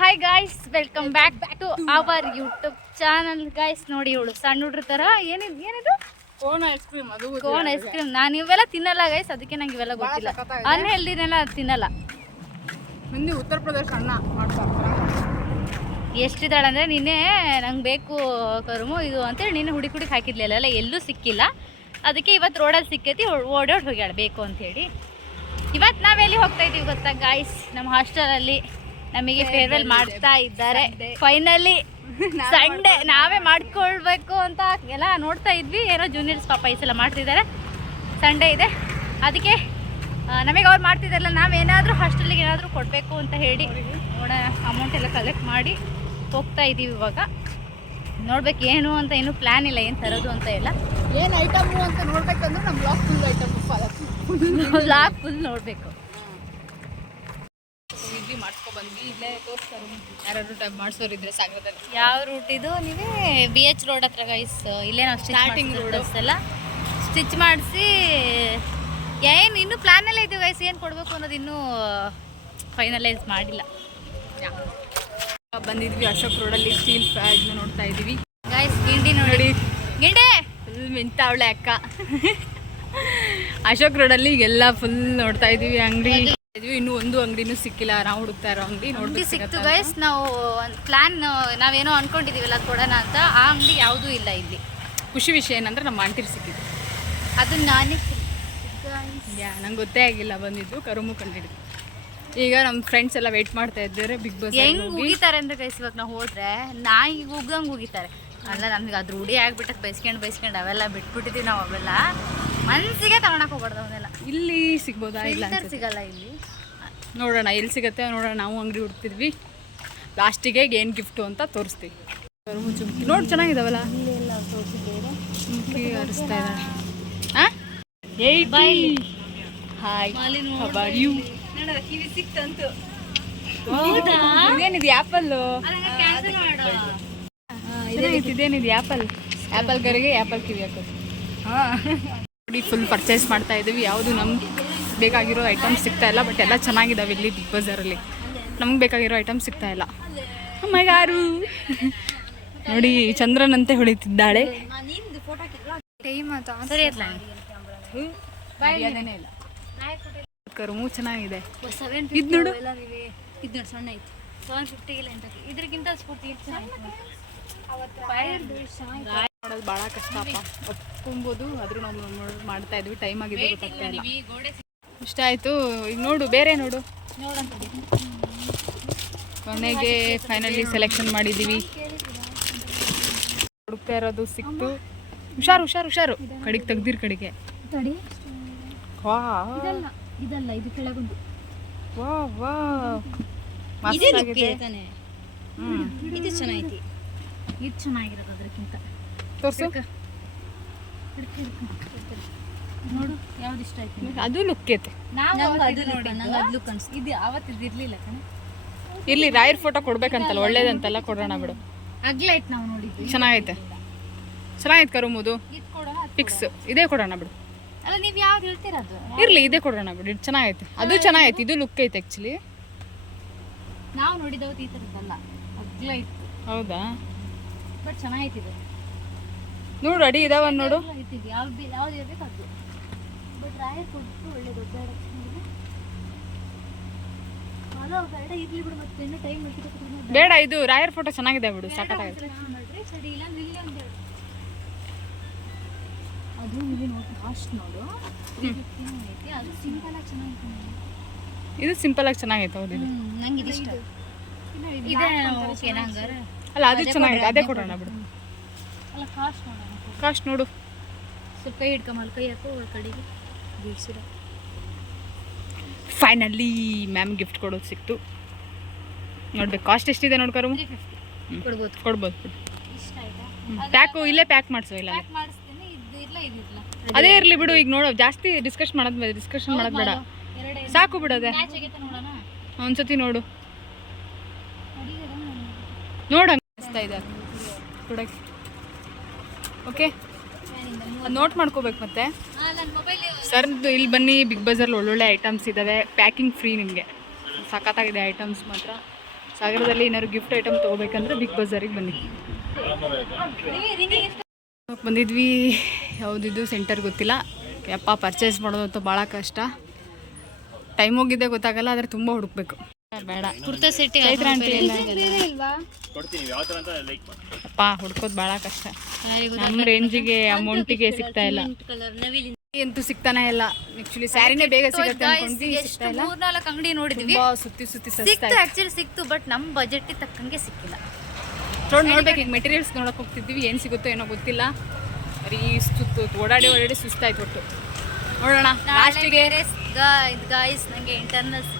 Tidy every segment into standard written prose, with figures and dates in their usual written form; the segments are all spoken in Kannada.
Hi guys, welcome back to our YouTube channel. Guys ನೋಡಿ, ಇವಳು ಸಣ್ಣ ಹುಡ್ರ ಥರ ಏನಿದು ಕೋನ್ ಐಸ್ ಕ್ರೀಮ್. ಅದು ಕೋನ್ ಐಸ್ ಕ್ರೀಮ್. ನಾನು ಇವೆಲ್ಲ ತಿನ್ನಲ್ಲ ಗೈಸ್, ಅದಕ್ಕೆ ನಂಗೆ ಇವೆಲ್ಲ ಗೊತ್ತಿಲ್ಲ. ಅನ್ಹೆಲ್ದಿನೆಲ್ಲ ತಿನ್ನಲ್ಲ. ಹಿಂದಿ ಉತ್ತರ ಪ್ರದೇಶ ಅಣ್ಣ ಮಾಡ್ತಾರೆ. ಎಷ್ಟಿದ್ದಾಳೆ ಅಂದರೆ ನಿನ್ನೆ ನಂಗೆ ಬೇಕು ಕರುಮು ಇದು ಅಂತೇಳಿ ನಿನ್ನೆ ಹುಡುಕಿ ಹಾಕಿದ್ಲಿಲ್ಲ, ಎಲ್ಲೂ ಸಿಕ್ಕಿಲ್ಲ. ಅದಕ್ಕೆ ಇವತ್ತು ರೋಡಲ್ಲಿ ಸಿಕ್ಕೈತಿ, ಓಡೋಡಿ ಹೋಗ್ಯಾಳ ಬೇಕು ಅಂಥೇಳಿ. ಇವತ್ತು ನಾವೆಲ್ಲಿ ಹೋಗ್ತಾ ಇದ್ದೀವಿ ಗೊತ್ತಾ ಗಾಯ್ಸ್? ನಮ್ಮ ಹಾಸ್ಟೆಲಲ್ಲಿ ನಮಗೆ ಫೇರ್ವೆಲ್ ಮಾಡ್ತಾ ಇದ್ದಾರೆ. ಫೈನಲಿ ಸಂಡೇ ನಾವೇ ಮಾಡ್ಕೊಳ್ಬೇಕು ಅಂತ ಎಲ್ಲ ನೋಡ್ತಾ ಇದ್ವಿ. ಏನೋ ಜೂನಿಯರ್ಸ್ ಪಾಪ ಈ ಸಲ ಮಾಡ್ತಿದ್ದಾರೆ. ಸಂಡೇ ಇದೆ, ಅದಕ್ಕೆ ನಮಗೆ ಅವ್ರು ಮಾಡ್ತಿದ್ದಾರಲ್ಲ, ನಾವೇನಾದರೂ ಹಾಸ್ಟೆಲಿಗೆ ಏನಾದರೂ ಕೊಡಬೇಕು ಅಂತ ಹೇಳಿ ನೋಡ ಅಮೌಂಟ್ ಎಲ್ಲ ಕಲೆಕ್ಟ್ ಮಾಡಿ ಹೋಗ್ತಾ ಇದ್ದೀವಿ. ಇವಾಗ ನೋಡ್ಬೇಕು ಏನು ಅಂತ, ಇನ್ನೂ ಪ್ಲ್ಯಾನ್ ಇಲ್ಲ ಏನು ತರೋದು ಅಂತ ಎಲ್ಲ. ಏನು ಐಟಮು ಅಂತ ನೋಡ್ಬೇಕಂದ್ರೆ ನಮ್ಮ blog full item blog full ನೋಡಬೇಕು. ಮಾಡ್ಕೊ ಬಂದ್ವಿ, ಇಲ್ಲೇ ತೋರಿಸ್ತಾರೆ ಯಾರು ಟೈಪ್ ಮಾಡಿಸೋರಿದ್ರೆ ಸಾಗರದಲ್ಲಿ. ಯಾವ ರೂಟ್ ಇದು? ನೀವೇ BH ರೋಡ್ ಹತ್ರ ಗೈಸ್. ಇಲ್ಲೇ ನಾವು ಸ್ಟಾರ್ಟಿಂಗ್ ರೋಡ್ ಎಲ್ಲ ಸ್ಟಿಚ್ ಮಾಡಿಸಿ ಏನು ಇನ್ನೂ ಪ್ಲ್ಯಾನ್ ಎಲ್ಲ ಇದ್ದೀವಿ ಗೈಸ್. ಏನು ಕೊಡಬೇಕು ಅನ್ನೋದು ಇನ್ನೂ ಫೈನಲೈಸ್ ಮಾಡಿಲ್ಲ. ಬಂದಿದ್ವಿ ಅಶೋಕ್ ರೋಡಲ್ಲಿ ಸ್ಟೀಲ್ ಪ್ಯಾಡ್ ನೋಡ್ತಾ ಇದ್ದೀವಿ ಗೈಸ್. ಗಿಂಡಿ ನೋಡಿ, ಗಿಂಡೆ ಫುಲ್ ಮಿಂತಾವಳೆ ಅಕ್ಕ. ಅಶೋಕ್ ರೋಡಲ್ಲಿ ಈಗೆಲ್ಲ ಫುಲ್ ನೋಡ್ತಾ ಇದ್ದೀವಿ ಅಂಗಡಿ. ಇನ್ನೂ ಒಂದು ಅಂಗಡಿನೂ ಸಿಕ್ಕಿಲ್ಲ, ನಾವು ಹುಡುಕ್ತಾ ಇರೋ ಅಂಗಡಿ ನೋಡಿ ಸಿಕ್ತು ಗೈಸ್. ನಾವು ಒಂದು ಪ್ಲ್ಯಾನ್ ನಾವೇನೋ ಅನ್ಕೊಂಡಿದ್ದೀವಲ್ಲ ಅದು ಕೊಡೋಣ ಅಂತ, ಆ ಅಂಗಡಿ ಯಾವುದೂ ಇಲ್ಲ ಇಲ್ಲಿ. ಖುಷಿ ವಿಷಯ ಏನಂದ್ರೆ ನಮ್ಮ ಆಂಟಿರು ಸಿಕ್ಕಿದ್ದು. ಅದನ್ನ ನಾನೇ ನಂಗೆ ಗೊತ್ತೇ ಆಗಿಲ್ಲ, ಬಂದಿದ್ದು ಕರುಮು ಕಂಡಿದ್ದು. ಈಗ ನಮ್ಮ ಫ್ರೆಂಡ್ಸ್ ಎಲ್ಲ ವೆಯ್ಟ್ ಮಾಡ್ತಾ ಇದ್ದಾರೆ ಬಿಗ್ ಬಾಸ್. ಹೆಂಗೆ ಉಗಿತಾರೆ ಅಂದರೆ ಗೈಸ್, ಇವಾಗ ನಾವು ಹೋದ್ರೆ ನಾಯಿ ಉಗ್ದಂಗೆ ಉಗಿತಾರೆ. ಅಲ್ಲ, ನಮಗೆ ಅದು ರೂಢಿ ಆಗ್ಬಿಟ್ಟಕ್ಕೆ ಬೈಸ್ಕೊಂಡು ಅವೆಲ್ಲ ಬಿಟ್ಬಿಟ್ಟಿದ್ದೀವಿ ನಾವು. ಅವೆಲ್ಲ ಮನಸ್ಸಿಗೆ ತಗೊಳಕ್ಕೆ ಹೋಗ್ಬಾರ್ದು ಅವನ್ನೆಲ್ಲ. ಇಲ್ಲಿ ಸಿಗ್ಬೋದಾ? ಇಲ್ಲ ಸಿಗಲ್ಲ ಇಲ್ಲಿ. ನೋಡೋಣ ಎಲ್ಲಿ ಸಿಗುತ್ತೆ ನೋಡೋಣ. ನಾವು ಅಂಗಡಿ ಹುಡ್ತಿದ್ವಿ, ಲಾಸ್ಟಿಗೆ ಏನು ಗಿಫ್ಟು ಅಂತ ತೋರಿಸ್ತೀವಿ. ಚುಮ್ಕಿ ನೋಡಿ ಚೆನ್ನಾಗಿದಾವಲ್ಲ. ಚುಮ್ಕಿ ಹರಿಸ್ತಾ ಇದ್ದಾಳೆ. ಹಾಯ್, ಯು ಇದೇನಿದು ಆ್ಯಪಲ್ಲು? ಇದೇನಿದು ಆ್ಯಪಲ್? ಆ್ಯಪಲ್ ಗರಿಗೆ ಆ್ಯಪಲ್ ಕಿವಿ ಹಾಕೋದು. ನೋಡಿ ಫುಲ್ ಪರ್ಚೇಸ್ ಮಾಡ್ತಾ ಇದ್ದೀವಿ. ಯಾವುದು ನಮ್ಗೆ ಬೇಕಾಗಿರೋ ಐಟಮ್ಸ್ ಸಿಗ್ತಾ ಇಲ್ಲ, ಬಟ್ ಎಲ್ಲ ಚೆನ್ನಾಗಿದ್ದಾವೆ ಇಲ್ಲಿ ಬಿಗ್ ಬಜಾರಲ್ಲಿ. ನಮ್ಗೆ ಬೇಕಾಗಿರೋ ಐಟಮ್ಸ್ ಸಿಗ್ತಾ ಇಲ್ಲ. ಅಮ್ಮಗಾರು ನೋಡಿ ಚಂದ್ರನಂತೆ ಹೊಳಿತಿದ್ದಾಳೆ. ಇಲ್ಲ ಕರುಮು ಚೆನ್ನಾಗಿದೆ. ಇದು ನೋಡು, ಇದು ನೋಡಿ ಸಣ್ಣ ಐತಿ. 750 ಇದಕ್ಕಿಂತ ಸ್ಫೂರ್ತಿ ಮಾಡೋದು ಭಾಳ ಕಷ್ಟ ಅಪ್ಪ, ಒಪ್ಕೊಬೋದು. ಆದರೂ ನಾವು ಮಾಡ್ತಾ ಇದ್ವಿ. ಟೈಮ್ ಆಗಿದೆ, ಗೊತ್ತಾಗ್ತಾ ಇಲ್ಲ. ಇಷ್ಟ ಆಯಿತು. ಈಗ ನೋಡು, ಬೇರೆ ನೋಡು. ಕೊನೆಗೆ ಫೈನಲಿ ಸೆಲೆಕ್ಷನ್ ಮಾಡಿದ್ದೀವಿ. ಹುಡುಕ್ತಾ ಇರೋದು ಸಿಕ್ತು. ಹುಷಾರು ಹುಷಾರು ಹುಷಾರು, ಕಡೆಗೆ ತೆಗ್ದಿರ್ ಕಡೆಗೆ. ಇದಲ್ಲ, ಇದು ಕೆಳಗೊಂಡು. ವಾ ವಾ, ಇದು ಚೆನ್ನಾಗೈತಿ. ಇದು ಚೆನ್ನಾಗಿರೋದು ಅದಕ್ಕಿಂತ. ತೋರ್ಸು ನೋಡು ಯಾವ್ದು ಇಷ್ಟ ಆಯ್ತು. ಅದು ಲುಕ್ ಐತೆ. ಅದು ನೋಡಿ, ನಂಗೆ ಅದು ಲುಕ್ ಅನ್ಸ್ತು. ಇದು ಅವತ್ತಿದ್ದು ಇರಲಿಲ್ಲ ಕಣೆ. ಇಲ್ಲಿ ರಾಯರ್ ಫೋಟೋ ಕೊಡ್ಬೇಕಂತಲ್ಲ, ಒಳ್ಳೇದಂತಲ್ಲ, ಕೊಡೋಣ ಬಿಡು. ಅಗ್ಲೈಟ್ ನಾವು ನೋಡಿದ್ವಿ, ಚೆನ್ನಾಗೈತೆ. ಚೆನ್ನಾಗೈತೆ ಕರುಮುದು. ಇದು ಕೊಡೋಣ, ಫಿಕ್ಸ್ ಇದೇ ಕೊಡೋಣ ಬಿಡು. ಅಲ್ಲ, ನೀವು ಯಾವ್ದು ಹೇಳ್ತೀರದು ಇರಲಿ, ಇದೇ ಕೊಡೋಣ ಬಿಡು. ಇದು ಚೆನ್ನಾಗೈತೆ, ಅದು ಚೆನ್ನಾಗೈತೆ. ಇದು ಲುಕ್ ಐತೆ ಆ್ಯಕ್ಚುಲಿ. ನಾವು ನೋಡಿದವತ್ತು ಈ ಥರದ್ದಲ್ಲ, ಅಗ್ಲೈಟ್. ಹೌದಾ? ಬಟ್ ಚೆನ್ನಾಗೈತಿದೆ. ನೋಡು, ಅಡಿ ಇದಾವ ನೋಡು. ಯಾವ್ದು ಇರಬೇಕು ಅದು. ಬಟ್ ರಾಯರ್ ಕೊಟ್ಟು ಒಳ್ಳೆ ದೊಡ್ಡ ಇರ್ಲಿ ಬಿಡು. ಮತ್ತೆ ಇನ್ನೂ ಟೈಮ್ ಬೇಡ, ಇದು ರಾಯರ್ ಫೋಟೋ ಚೆನ್ನಾಗಿದೆ ಬಿಡು, ಸಾಕಾಗೈತೆ. ಸರಿ ಇಲ್ಲ ಇಲ್ಲಿ ಒಂದು ಅದು ಇಲ್ಲಿ ನೋಡಿ, ಕಾಸ್ಟ್ ನೋಡು. ಅದು ಸಿಂಪಲ್ ಆಗಿ ಚೆನ್ನಾಗಿದೆ. ಇದು ಸಿಂಪಲ್ ಆಗಿ ಚೆನ್ನಾಗೈತೆ. ಹೌದು, ನಂಗೆ ಇದು ಇಷ್ಟ. ಇದೆ ಓಕೆ ನಂಗಾರ. ಅಲ್ಲ, ಅದು ಚೆನ್ನಾಗಿದೆ, ಅದೇ ಕೊಡೋಣ ಬಿಡು. ಅಲ್ಲ, ಕಾಸ್ಟ್ ನೋಡೋಣ. ಕಾಸ್ಟ್ ನೋಡು. ಸ್ವಲ್ಪ ಕೈ ಹಿಡ್ಕೊಂಬಲ್ಲ, ಕೈ ಹಾಕೋ ಕಡೆಗೆ ಬೀಳ್ಸಿರ. ಫೈನಲಿ ಮ್ಯಾಮ್ ಗಿಫ್ಟ್ ಕೊಡೋದು ಸಿಕ್ತು. ನೋಡ್ಬೇಕು ಕಾಸ್ಟ್ ಎಷ್ಟಿದೆ ನೋಡ್ಕರು. ಕೊಡ್ಬೋದು ಕೊಡ್ಬೋದು. ಇಷ್ಟ ಆಯ್ತಾ? ಪ್ಯಾಕು ಇಲ್ಲೇ ಪ್ಯಾಕ್ ಮಾಡಿಸು. ಇಲ್ಲ ಮಾಡಿಸ್ತೀನಿ. ಇದು ಇಲ್ಲ, ಇದಿಲ್ಲ, ಅದೇ ಇರಲಿ ಬಿಡು. ಈಗ ನೋಡೋ, ಜಾಸ್ತಿ ಡಿಸ್ಕಷನ್ ಮಾಡೋದು ಬೇಡ, ಸಾಕು ಬಿಡೋದೆ. ಒಂದ್ಸತಿ ನೋಡು ನೋಡು, ಅನಿಸ್ತಾ ಇದೆ ಕೊಡಕ್ಕೆ. ಓಕೆ, ಅದು ನೋಟ್ ಮಾಡ್ಕೋಬೇಕು. ಮತ್ತೆ ಸರ್ದು ಇಲ್ಲಿ ಬನ್ನಿ, ಬಿಗ್ ಬಜಾರ್ಲಿ ಒಳ್ಳೊಳ್ಳೆ ಐಟಮ್ಸ್ ಇದ್ದಾವೆ. ಪ್ಯಾಕಿಂಗ್ ಫ್ರೀ ನಿಮಗೆ. ಸಖತ್ತಾಗಿದೆ ಐಟಮ್ಸ್ ಮಾತ್ರ. ಸಾಗರದಲ್ಲಿ ಏನಾದ್ರು ಗಿಫ್ಟ್ ಐಟಮ್ ತೊಗೋಬೇಕಂದ್ರೆ ಬಿಗ್ ಬಜಾರಿಗೆ ಬನ್ನಿ. ಬಂದಿದ್ವಿ, ಯಾವುದಿದು ಸೆಂಟರ್ ಗೊತ್ತಿಲ್ಲ. ಯಪ್ಪ ಪರ್ಚೇಸ್ ಮಾಡೋದಂತೂ ಭಾಳ ಕಷ್ಟ. ಟೈಮ್ ಹೋಗಿದ್ದೆ ಗೊತ್ತಾಗಲ್ಲ, ಆದರೆ ತುಂಬ ಹುಡುಕ್ಬೇಕು. ಬೇಡ ಕುರ್ತಾ ಸೆಟ್ ಚೈತ್ರ ಆಂಟಿ ಅಪ್ಪ ಹುಡ್ಕೋದು ಭಾಳ ಕಷ್ಟ. ನಮ್ಮ ರೇಂಜಿಗೆ ಅಮೌಂಟಿಗೆ ಸಿಗ್ತಾ ಇಲ್ಲ, ಅಂತೂ ಸಿಗ್ತಾನೆ ಇಲ್ಲ. ಆಕ್ಚುಲಿ ಸ್ಯಾರಿನೇ ಬೇಗ ಸಿಗುತ್ತೆ ಅನ್ಕೊಂಡ್ವಿ, ಸಿಗ್ತಾ ಇಲ್ಲ. 3-4 ಅಂಗಡಿ ನೋಡಿದ್ವಿ, ಸುತ್ತಿ ಸಿಕ್ತು, ಆಕ್ಚುಲಿ ಸಿಕ್ತು, ಬಟ್ ನಮ್ಮ ಬಜೆಟ್ ತಕ್ಕಂಗೆ ಸಿಕ್ಕಿಲ್ಲ. ನೋಡ್ಬೇಕು. ಈಗ ಮೆಟೀರಿಯಲ್ಸ್ ನೋಡಕ್ ಹೋಗ್ತಿದ್ವಿ, ಏನು ಸಿಗುತ್ತೋ ಏನೋ ಗೊತ್ತಿಲ್ಲ. ಬರೀ ಸುತ್ತು ಓಡಾಡಿ ಸುಸ್ತಾಯ್ತು ಒಟ್ಟು. ನೋಡೋಣ ಲಾಸ್ಟಿಗೆ. ಗಾಯ್ಸ್ ನನಗೆ ಇಂಟರ್ನಲ್ಸ್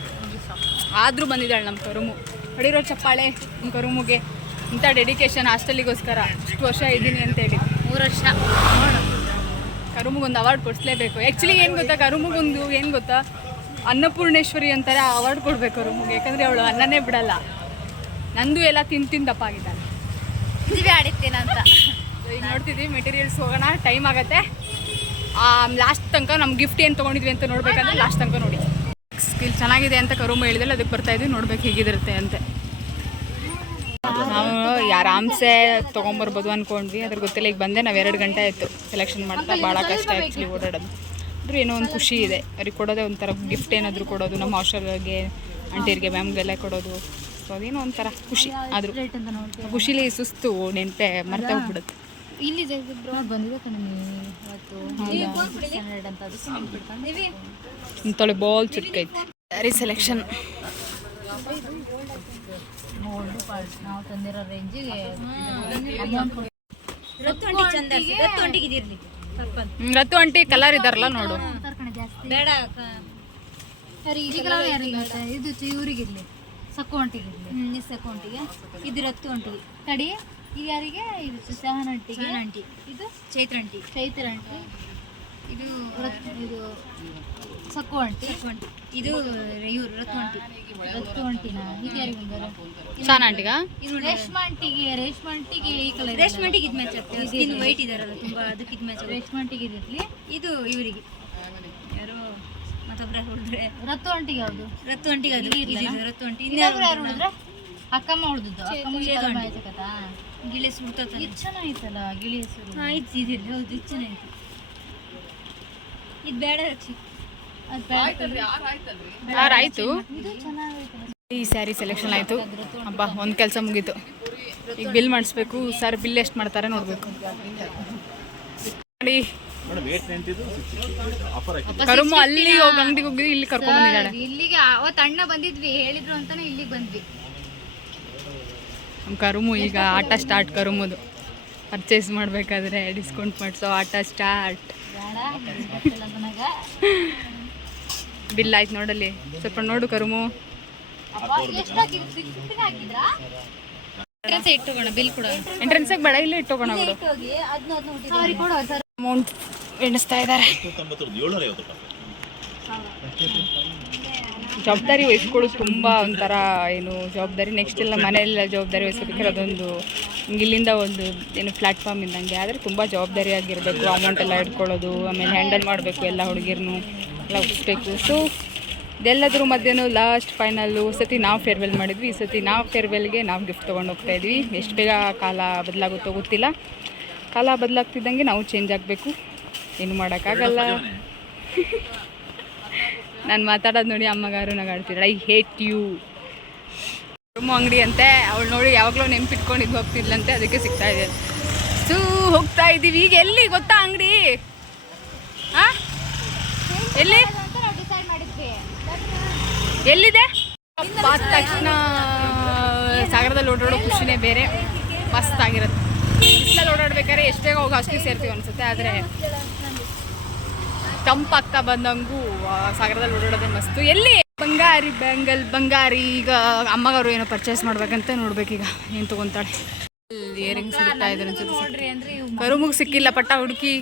ಆದರೂ ಬಂದಿದ್ದಾಳೆ ನಮ್ಮ ಕರುಮು. ಹೊಡಿರೋ ಚಪ್ಪಾಳೆ ನಮ್ಮ ಕರುமுಗೆ. ಇಂಥ ಡೆಡಿಕೇಶನ್ ಹಾಸ್ಟೆಲಿಗೋಸ್ಕರ ಇಷ್ಟು ವರ್ಷ ಇದ್ದೀನಿ ಅಂತೇಳಿ. 3 ವರ್ಷ. ಕರುಮುಗೊಂದು ಅವಾರ್ಡ್ ಕೊಡಿಸ್ಲೇಬೇಕು. ಆ್ಯಕ್ಚುಲಿ ಏನು ಗೊತ್ತಾ, ಕರುಮುಗೊಂದು ಏನು ಗೊತ್ತಾ, ಅನ್ನಪೂರ್ಣೇಶ್ವರಿ ಅಂತಾರೆ, ಆ ಅವಾರ್ಡ್ ಕೊಡಬೇಕು ಕರುಮುಗೆ. ಯಾಕಂದರೆ ಅವಳು ಅನ್ನನೇ ಬಿಡಲ್ಲ. ನಂದು ಎಲ್ಲ ತಿಂದು ದಪ್ಪ ಆಗಿದ್ದಾಳೆ. ಇದುವೇ ಆಡಿತ್ತೇನಂತ ಈಗ ನೋಡ್ತಿದ್ವಿ. ಮೆಟೀರಿಯಲ್ಸ್ ಹೋಗೋಣ, ಟೈಮ್ ಆಗುತ್ತೆ. ಲಾಸ್ಟ್ ತನಕ ನಮ್ಮ ಗಿಫ್ಟ್ ಏನು ತೊಗೊಂಡಿದ್ವಿ ಅಂತ ನೋಡ್ಬೇಕಂದ್ರೆ ಲಾಸ್ಟ್ ತನಕ ನೋಡಿ. ಸ್ಕಿಲ್ ಚೆನ್ನಾಗಿದೆ ಅಂತ ಕರುಮ ಹೇಳಿದ್ರೆ ಅದಕ್ಕೆ ಬರ್ತಾಯಿದ್ವಿ, ನೋಡ್ಬೇಕು ಹೇಗಿದಿರುತ್ತೆ ಅಂತೆ. ನಾವು ಆರಾಮ್ಸೆ ತೊಗೊಂಬರ್ಬೋದು ಅಂದ್ಕೊಂಡ್ವಿ, ಅದ್ರ ಗೊತ್ತಿಲ್ಲ. ಈಗ ಬಂದೆ, ನಾವು 2 ಗಂಟೆ ಆಯಿತು ಸೆಲೆಕ್ಷನ್ ಮಾಡ್ತಾ. ಭಾಳ ಕಷ್ಟ ಆ್ಯಕ್ಚುಲಿ ಓಡಾಡೋದು. ಆದರೂ ಏನೋ ಒಂದು ಖುಷಿ ಇದೆ. ಅವ್ರಿಗೆ ಕೊಡೋದೇ ಒಂಥರ ಗಿಫ್ಟ್ ಏನಾದರೂ ಕೊಡೋದು, ನಮ್ಮ ಹಾಸ್ಟೆಲ್ಗೆ ಆಂಟಿಯರಿಗೆ ಮ್ಯಾಮ್ಗೆಲ್ಲ ಕೊಡೋದು. ಸೊ ಅದೇನೋ ಒಂಥರ ಖುಷಿ. ಆದರೂ ಖುಷಿಲಿ ಸುಸ್ತು ನೆನಪೆ ಮರ್ತಾ ಹೋಗ್ಬಿಡುತ್ತೆ. ಇಲ್ಲಿ ಬಂದಿದೆ ಇಂತೊಳೆ ಬಾಲ್ ಚಿಕ್ಕೈತೆ. ಸ್ಯಾರಿ ಸೆಲೆಕ್ಷನ್ ನಾವು ತಂದಿರೋ ರೇಂಜಿಗೆ ರತ್ತು ಆಂಟಿ ಕಲರ್ ಇದಾರಲ್ಲ ನೋಡು. ಬೇಡ ಇದು ಇವ್ರಿಗಿರ್ಲಿ, ಸಕ್ಕು ಅಂಟಿಗಿರ್ಲಿ. ಸಕ್ಕು ಅಂಟಿಗೆ ಇದು ರತ್ತು ಅಂಟಿಗೆ ತಡಿ. ಇದು ಯಾರಿಗೆ? ಇದು ಸಹನ ಅಂಟಿಗೆ. ಆಂಟಿ ಇದು ಚೈತ್ರ ಆಂಟಿ. ಇದು ಸಕ್ಕು ಆಂಟಿ. ಇದು ಇವ್ರು ರತ್ತು ಆಂಟಿನಾ? ಇದು ಯಾರಿಗೆ ಬಂದಾರ? ಸಹನ ಆಂಟಿಗ? ಇದು ರೇಷ್ಮಾ ಆಂಟಿಗೆ ಈ ಕಲರ್. ರೇಷ್ಮಾ ಆಂಟಿಗೆ ಇದು ಮ್ಯಾಚ್ ಆಗ್ತದೆ. ಸ್ಕಿನ್ ವೈಟ್ ಇದಾರಲ್ಲ ತುಂಬಾ, ಅದಕ್ಕೆ ಇದು ಮ್ಯಾಚ್. ರೇಷ್ಮಾ ಆಂಟಿಗೆ ಇರಲಿ. ಇದು ಇವರಿಗೆ ಯಾರು ಮತ್ತೊಬ್ರು ಹೊಡೆದ್ರೆ ರತ್ತು ಆಂಟಿಗೆ. ಯಾವುದು ರತ್ತು ಆಂಟಿಗೆ? ಅದು ರತ್ತು ಆಂಟಿ. ಇನ್ನೊಬ್ರು ಯಾರು ಹೊಡೆದ್ರೆ? ಅಕ್ಕಮ್ಮ ಹೊಡೆದಿದ್ದು. ಗಿಳಿ ಹೆಸರು ಇದು ಚೆನ್ನಾಗಿತ್ತಲ್ಲ, ಗಿಳಿ ಹೆಸರು. ಆಯ್ತು, ಇದಿಲ್ಲ. ಹೌದು, ಇದು ಚೆನ್ನಾಗಿತ್ತು. ಇದು ಬೇಡ ರಕ್ಷಿ, ಆಯ್ತು. ಈ ಸ್ಯಾರಿ ಸೆಲೆಕ್ಷನ್ ಆಯಿತು. ಹಬ್ಬ ಒಂದು ಕೆಲಸ ಮುಗೀತು. ಈಗ ಬಿಲ್ ಮಾಡಿಸ್ಬೇಕು. ಸರ್ ಬಿಲ್ ಎಷ್ಟು ಮಾಡ್ತಾರೆ ನೋಡಬೇಕು. ನೋಡಿ ಕರುಮು ಅಲ್ಲಿ ಹೋಗಿ ಅಂಗಡಿಗೆ ಹೋಗಿದ್ವಿ, ಇಲ್ಲಿ ಕರ್ಕೊಂಡ್ ಬಂದಿದ್ದಾಳೆ. ಇಲ್ಲಿಗೆ ಅವತ್ತು ಅಣ್ಣ ಬಂದಿದ್ವಿ, ಹೇಳಿದ್ರು ಅಂತಾನೆ ಇಲ್ಲಿಗೆ ಬಂದ್ವಿ. ನಮ್ಮ ಕರುಮು ಈಗ ಆಟ ಸ್ಟಾರ್ಟ್. ಕರುಮುದು ಪರ್ಚೇಸ್ ಮಾಡಬೇಕಾದ್ರೆ ಡಿಸ್ಕೌಂಟ್ ಮಾಡಿಸೋ ಆಟ ಸ್ಟಾರ್ಟ್. ಬಿಲ್ ಆಯ್ತು ನೋಡಲ್ಲಿ, ಸ್ವಲ್ಪ ನೋಡು ಕರುಮು. ಇಟ್ಟೋಗೋಣ ಬಿಲ್ ಕೂಡ. ಎಂಟ್ರೆನ್ಸಿಗೆ ಬೇಡ, ಇಲ್ಲೇ ಇಟ್ಟೋಗೋಣ ಬಿಡು. ಅಮೌಂಟ್ ಎಣಿಸ್ತಾ ಇದ್ದಾರೆ. ಜವಾಬ್ದಾರಿ ವಹಿಸ್ಕೊಳ್ಳೋದು ತುಂಬ ಒಂಥರ ಏನು ಜವಾಬ್ದಾರಿ. ನೆಕ್ಸ್ಟ್ ಎಲ್ಲ ಮನೆಯಲ್ಲ ಜವಾಬ್ದಾರಿ ವಹಿಸ್ಕೋಬೇಕಾದ್ರೆ ಅದೊಂದು ಇಲ್ಲಿಂದ ಒಂದು ಏನು ಪ್ಲ್ಯಾಟ್ಫಾರ್ಮ್ ಇದ್ದಂಗೆ. ಆದರೆ ತುಂಬ ಜವಾಬ್ದಾರಿಯಾಗಿರಬೇಕು. ಅಮೌಂಟ್ ಎಲ್ಲ ಇಟ್ಕೊಳ್ಳೋದು, ಆಮೇಲೆ ಹ್ಯಾಂಡಲ್ ಮಾಡಬೇಕು, ಎಲ್ಲ ಹುಡುಗಿರ್ನು ಎಲ್ಲ ಒಪ್ಪಿಸ್ಬೇಕು. ಸೊ ಇದೆಲ್ಲದ್ರ ಮಧ್ಯೆನೂ ಲಾಸ್ಟ್ ಫೈನಲ್ಲು ಸತಿ ನಾವು ಫೇರ್ವೆಲ್ ಮಾಡಿದ್ವಿ. ಈ ಸತಿ ನಾವು ಫೇರ್ವೆಲ್ಗೆ ನಾವು ಗಿಫ್ಟ್ ತೊಗೊಂಡು ಹೋಗ್ತಾಯಿದ್ವಿ. ಎಷ್ಟು ಬೇಗ ಕಾಲ ಬದಲಾಗುತ್ತೋ ಗೊತ್ತಿಲ್ಲ. ಕಾಲ ಬದಲಾಗ್ತಿದ್ದಂಗೆ ನಾವು ಚೇಂಜ್ ಆಗಬೇಕು. ಏನು ಮಾಡೋಕ್ಕಾಗಲ್ಲ. ನಾನು ಮಾತಾಡೋದು ನೋಡಿ ಅಮ್ಮಗಾರು ನಗಾಡ್ತಿದ್ದಾಳೆ. I hate you. ಕರುಮು ಅಂಗಡಿ ಅಂತೆ, ಅವಳು ನೋಡಿ ಯಾವಾಗಲೂ ನೆನ್ಪಿಟ್ಕೊಂಡಿದ್ದು ಹೋಗ್ತಿದ್ಲಂತೆ, ಅದಕ್ಕೆ ಸಿಗ್ತಾ ಇದೆ. ಸೊ ಹೋಗ್ತಾ ಇದ್ದೀವಿ. ಈಗ ಎಲ್ಲಿ ಗೊತ್ತಾ ಅಂಗಡಿ? ಹಾಂ, ಎಲ್ಲಿ ಎಲ್ಲಿದೆ? ಆದ ತಕ್ಷಣ ಸಾಗರದಲ್ಲಿ ಓಡಾಡೋ ಖುಷಿನೇ ಬೇರೆ, ಮಸ್ತಾಗಿರುತ್ತೆ. ಬಿಸಿಲಲ್ಲಿ ಓಡಾಡ್ಬೇಕಾದ್ರೆ ಎಷ್ಟು ಬೇಗ ಹೋಗಿ ಅಷ್ಟು ಸೇರ್ತೀವಿ ಅನಿಸುತ್ತೆ. ಆದರೆ ತಂಪಾಗ್ತಾ ಬಂದಂಗೂ ಸಾಗರದಲ್ಲಿ ಓಡಾಡೋದೇ ಮಸ್ತು. ಎಲ್ಲಿ ಬಂಗಾರಿ ಬ್ಯಾಂಗಲ್ ಬಂಗಾರಿ. ಈಗ ಅಮ್ಮಗವರು ಏನೋ ಪರ್ಚೇಸ್ ಮಾಡ್ಬೇಕಂತ ನೋಡ್ಬೇಕೀಗ ಏನು ತೊಗೊತಾಳೆ. ಇಯರಿಂಗ್ಸ್ ಹುಡುಕ್ತಾ ಇದ್ದಾರೆ ಅನ್ಸುತ್ತೆ. ಕರುಮುಗೆ ಸಿಕ್ಕಿಲ್ಲ, ಪಟ್ಟ ಹುಡುಕಿ.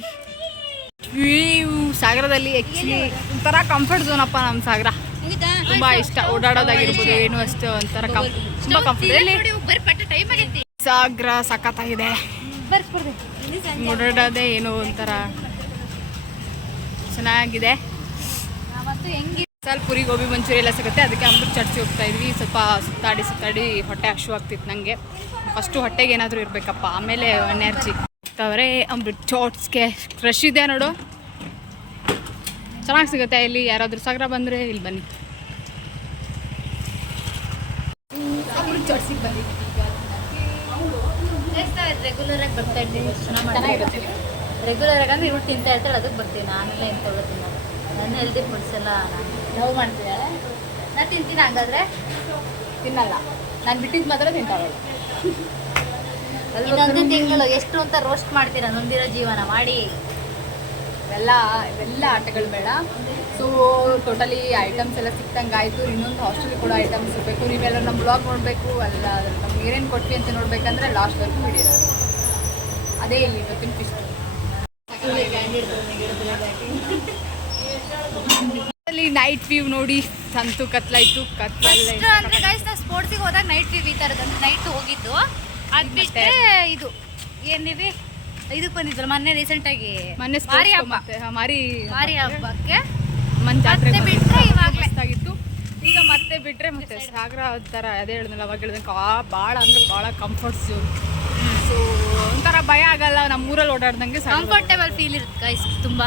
ಸಾಗರದಲ್ಲಿ ಆ್ಯಕ್ಚುಲಿ ಒಂಥರ ಕಂಫರ್ಟ್ ಝೋನ್ ಅಪ್ಪ ನಮ್ಮ ಸಾಗರ. ತುಂಬ ಇಷ್ಟ ಓಡಾಡೋದಾಗಿರ್ಬೋದು, ಏನು ಅಷ್ಟು ಒಂಥರ ತುಂಬ ಕಂಫರ್ಟ್. ಸಾಗರ ಸಖತ್ತಾಗಿದೆ. ಓಡಾಡೋದೇ ಏನೋ ಒಂಥರ ಚೆನ್ನಾಗಿದೆ. ಸ್ವಲ್ಪ ಪುರಿ ಗೋಬಿ ಮಂಚೂರಿ ಎಲ್ಲ ಸಿಗುತ್ತೆ, ಅದಕ್ಕೆ ಅಮೃತ್ ಚಟ್ಸಿ ಹೋಗ್ತಾ ಇದ್ವಿ. ಸ್ವಲ್ಪ ಸುತ್ತಾಡಿ ಹೊಟ್ಟೆ ಹಶು ಆಗ್ತಿತ್ತು ನನಗೆ. ಫಸ್ಟು ಹೊಟ್ಟೆಗೆ ಏನಾದರೂ ಇರಬೇಕಪ್ಪ, ಆಮೇಲೆ ಎನರ್ಜಿ. ಅವರೇ ಅಮೃತ್ ಚಾಟ್ಸ್ಗೆ ಫ್ರೆಶ್ ಇದೆ ನೋಡು, ಚೆನ್ನಾಗಿ ಸಿಗುತ್ತೆ ಇಲ್ಲಿ. ಯಾರಾದರೂ ಸಾಗರ ಬಂದರೆ ಇಲ್ಲಿ ಬನ್ನಿ, ಅಮೃತ್ ಚಾಟ್ಸಿಗೆ ಬನ್ನಿ. ರೆಗ್ಯುಲರ್ ಆಗಿ ಬರ್ತಾ ಇರ್ತೀವಿ, ಚೆನ್ನಾಗಿರುತ್ತೆ. ರೆಗ್ಯುಲರ್ ಆಗಿ ಅಂದ್ರೆ ಇವ್ರು ತಿಂತಾ ಇರ್ತಾಳೆ, ಅದಕ್ಕೆ ಬರ್ತೀವಿ. ನಾನೆಲ್ಲ ಏನು ತೊಗೊಳ್ತೀನಿ, ನನ್ನ ಹೆಲ್ದಿ ಫುಡ್ಸ್ ಎಲ್ಲ ನಾನು ಲವ್ ಮಾಡ್ತಿದ್ದಾಳೆ. ನಾನು ತಿಂತೀನಿ, ಹಂಗಾದ್ರೆ ತಿನ್ನಲ್ಲ, ನಾನು ಬಿಟ್ಟಿದ್ದು ಮಾತ್ರ ತಿಂತಾಳೆ. ಇನ್ನೊಂದು ತಿಂಗಳು ಎಷ್ಟು ಅಂತ ರೋಸ್ಟ್ ಮಾಡ್ತೀರಾ ನೊಂದಿರೋ ಜೀವನ ಮಾಡಿ. ಇವೆಲ್ಲ ಆಟಗಳು ಬೇಡ. ಸೊ ಟೋಟಲಿ ಐಟಮ್ಸ್ ಎಲ್ಲ ಸಿಕ್ತಂಗೆ ಆಯಿತು. ಇನ್ನೊಂದು ಹಾಸ್ಟೆಲ್ ಕೂಡ ಐಟಮ್ಸ್ ಸಿಗಬೇಕು. ನೀವೆಲ್ಲ ನಮ್ಮ ಬ್ಲಾಗ್ ನೋಡಬೇಕು, ಅಲ್ಲ ನಮ್ಗೆ ಏನೇನು ಕೊಟ್ವಿ ಅಂತ ನೋಡ್ಬೇಕಂದ್ರೆ ಲಾಸ್ಟ್ವರೆಗೂ ವಿಡಿಯೋ. ಅದೇ ಇಲ್ಲಿ ಇವತ್ತಿನ ಫಿಸ್ಟ್. ಅಲ್ಲಿ ನೈಟ್ ವ್ಯೂ ನೋಡಿ, ಸಂತು ಕತ್ಲಾಯ್ತು. ಕತ್ಲಲ್ಲಿ ಅಂದರೆ ಗೈಸ್ ನಾವು ಸ್ಪೋರ್ಟ್ಸಿಗೆ ಹೋದಾಗ ನೈಟ್ ವ್ಯೂ ಈ ಥರದ್ದು ಅಂದ್ರೆ ನೈಟ್ ಹೋಗಿದ್ದು. ಅದು ಬಿಟ್ಟರೆ ಇದು ಏನಿದೆ, ಇದಕ್ಕೆ ಬಂದಿದ್ವಲ್ಲ ಮೊನ್ನೆ ರೀಸೆಂಟಾಗಿ, ಮೊನ್ನೆ ಮಾರಿ ಹಬ್ಬ, ಮಾರಿ ಹಬ್ಬಕ್ಕೆ ಮನ್ ಜಾತ್ರೆ ಬಿಟ್ಟರೆ ಇವಾಗಲೇ ಆಗಿತ್ತು. ಈಗ ಮತ್ತೆ ಬಿಟ್ಟರೆ ಮತ್ತೆ ಸಾಗರ ಥರ ಅದೇ ಹೇಳಿದ್ನಲ್ಲ ಅವಾಗ ಹೇಳಿದಂಗೆ ಭಾಳ ಅಂದರೆ ಭಾಳ ಕಂಫರ್ಟ್ ಝೋನ್. ಸೊ ಒಂಥರ ಭಯ ಆಗಲ್ಲ, ನಮ್ಮೂರಲ್ಲಿ ಓಡಾಡ್ದಂಗೆ ಕಂಫರ್ಟೇಬಲ್ ಫೀಲ್ ಇರುತ್ತೆ ಗೈಸ್ ತುಂಬ.